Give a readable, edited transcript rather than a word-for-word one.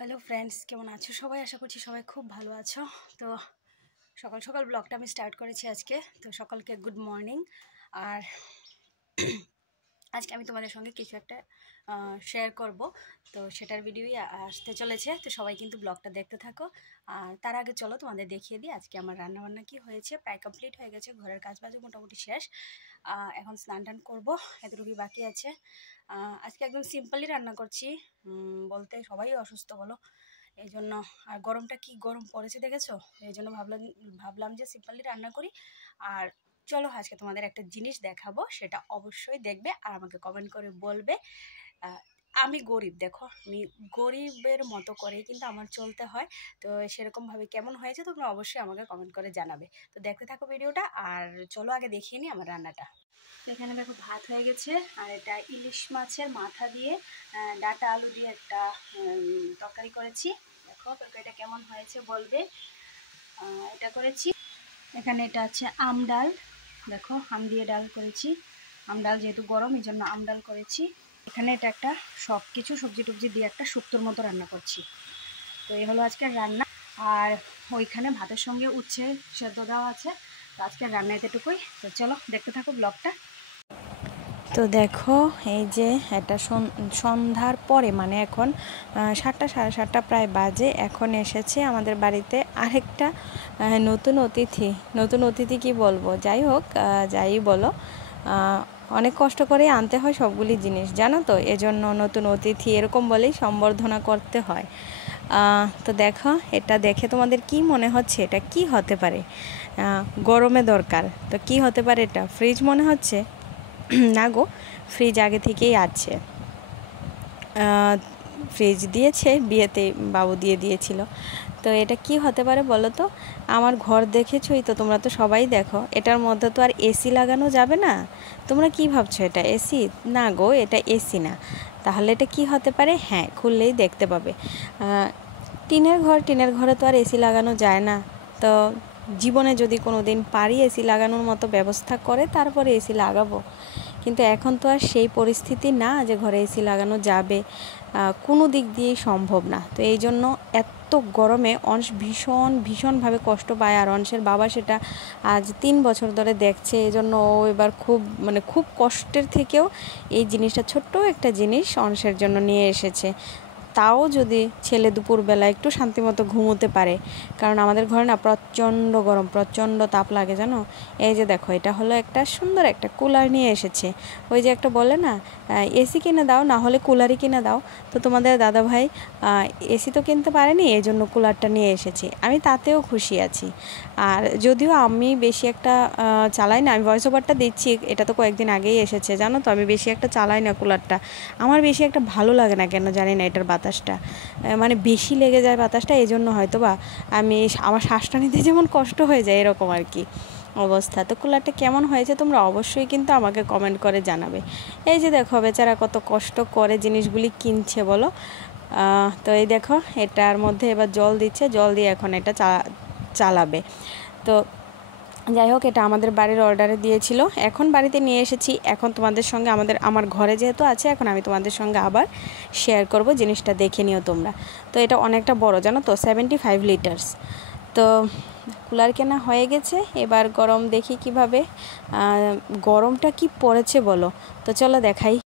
Hello friends, কেমন আছো সবাই? আশা করছি সবাই খুব ভালো আছো। তো সকাল সকাল ব্লগটা আমি স্টার্ট করেছি আজকে। তো সকলকে গুড মর্নিং। আর আজকে আমি তোমাদের সঙ্গে কিছু একটা শেয়ার করব। তো সেটার ভিডিওই আসতে চলেছে। তো সবাই কিন্তু ব্লগটা দেখতে থাকো। আর তার আগে চলো তোমাদের দেখিয়ে দিই আজকে আমার রান্নাবান্না কি হয়েছে। প্রায় কমপ্লিট হয়ে গেছে, ঘরের কাজবাজও মোটামুটি শেষ। এখন স্নান টান করবো, এতটুকুই বাকি আছে। আজকে একদম সিম্পলই রান্না করছি, বলতে সবাই অসুস্থ বলো, এই জন্য। আর গরমটা কি গরম পড়েছে দেখেছো, এই জন্য ভাবলাম যে সিম্পলি রান্না করি। আর চলো আজকে তোমাদের একটা জিনিস দেখাবো, সেটা অবশ্যই দেখবে আর আমাকে কমেন্ট করে বলবে। আমি গরিব, দেখো আমি গরিবের মতো করেই কিন্তু আমার চলতে হয়। তো সেরকমভাবে কেমন হয়েছে তোমরা অবশ্যই আমাকে কমেন্ট করে জানাবে। তো দেখতে থাকো ভিডিওটা, আর চলো আগে দেখিয়ে নিই আমার রান্নাটা। এখানে দেখো ভাত হয়ে গেছে, আর এটা ইলিশ মাছের মাথা দিয়ে ডাঁটা আলু দিয়ে একটা তরকারি করেছি। দেখো তরকারিটা কেমন হয়েছে বলবে। এটা করেছি। এখানে এটা আছে আম ডাল, দেখো আম দিয়ে ডাল করেছি। আম ডাল যেহেতু গরম এই জন্য আম ডাল করেছি। এখানে এটা একটা সব কিছু সবজি টবজি দিয়ে একটা শুক্তোর মতো রান্না করছি। তো এই হলো আজকের রান্না। আর ওইখানে ভাতের সঙ্গে উচ্ছে সেদ্ধ দেওয়া আছে। তো আজকের রান্না এতটুকুই। তো চলো দেখতে থাকো ব্লগটা। তো দেখো এই যে এটা সন্ধ্যার পরে, মানে এখন 7টা সাড়ে 7টা প্রায় বাজে। এখন এসেছে আমাদের বাড়িতে আরেকটা নতুন অতিথি কি বলবো, যাই হোক যাই বলো, অনেক কষ্ট করে আনতে হয় সবগুলি জিনিস, জানো তো। এজন্য নতুন অতিথি এরকম বলেই সম্বর্ধনা করতে হয়। তো দেখো এটা দেখে তোমাদের কি মনে হচ্ছে, এটা কি হতে পারে? গরমে দরকার, তো কি হতে পারে? এটা ফ্রিজ মনে হচ্ছে। না গো, ফ্রিজ আগে থেকেই আছে। ফ্রিজ দিয়েছে, বিয়েতে বাবু দিয়ে দিয়েছিল। তো এটা কি হতে পারে বলো তো? আমার ঘর দেখেছোই তো, তোমরা তো সবাই দেখো। এটার মধ্যে তো আর এসি লাগানো যাবে না। তোমরা কি ভাবছো এটা এসি? না গো, এটা এসি না। তাহলে এটা কি হতে পারে? হ্যাঁ, খুললেই দেখতে পাবে। টিনের ঘরে তো আর এসি লাগানো যায় না। তো জীবনে যদি কোনো দিন পারি এসি লাগানোর মতো ব্যবস্থা করে তারপরে এসি লাগাবো। কিন্তু এখন তো আর সেই পরিস্থিতি না যে ঘরে এসি লাগানো যাবে, কোনো দিক দিয়েই সম্ভব না। তো এই জন্য এত গরমে অংশ ভীষণভাবে কষ্ট পায়। আর অংশের বাবা সেটা আজ 3 বছর ধরে দেখছে। এই জন্য ও এবার খুব কষ্টের থেকেও এই জিনিসটা, ছোট্ট একটা জিনিস অংশের জন্য নিয়ে এসেছে। তাও যদি ছেলে দুপুরবেলা একটু শান্তিমতো ঘুমোতে পারে, কারণ আমাদের ঘরে না প্রচণ্ড গরম, প্রচণ্ড তাপ লাগে, জানো। এই যে দেখো, এটা হলো একটা সুন্দর একটা কুলার নিয়ে এসেছে। ওই যে একটা বলে না, এসি কিনে দাও, না হলে কুলারই কিনে দাও। তো তোমাদের দাদাভাই এসি তো কিনতে পারেনি, এই জন্য কুলারটা নিয়ে এসেছি। আমি তাতেও খুশি আছি। আর যদিও আমি বেশি একটা চালাই না, আমি ভয়েস ওভারটা দিচ্ছি, এটা তো কয়েকদিন আগেই এসেছে, জানো তো। আমি বেশি একটা চালাই না কুলারটা, আমার বেশি একটা ভালো লাগে না, কেন জানি না। এটার বাতাসটা মানে বেশি লেগে যায় বাতাসটা, এই জন্য হয়তো বা আমার শ্বাসটা নিতে যেমন কষ্ট হয়ে যায়, এরকম আর কি অবস্থা। তো কুলারটা কেমন হয়েছে তোমরা অবশ্যই কিন্তু আমাকে কমেন্ট করে জানাবে। এই যে দেখো, বেচারা কত কষ্ট করে জিনিসগুলি কিনছে বলো। তো এই দেখো, এটার মধ্যে এবার জল দিচ্ছে, জল দিয়ে এখন এটা চালাবে। তো যাই হোক, এটা আমাদের বাড়ির অর্ডারে দিয়েছিল, এখন বাড়িতে নিয়ে এসেছি। এখন তোমাদের সঙ্গে আমার ঘরে যেহেতু আছে, এখন আমি তোমাদের সঙ্গে আবার শেয়ার করব, জিনিসটা দেখে নিও তোমরা। তো এটা অনেকটা বড়, জানো তো, 75 লিটার্স। তো কুলার কেনা হয়ে গেছে। এবার গরম দেখি কিভাবে, গরমটা কি পড়েছে বলো। তো চলো দেখাই।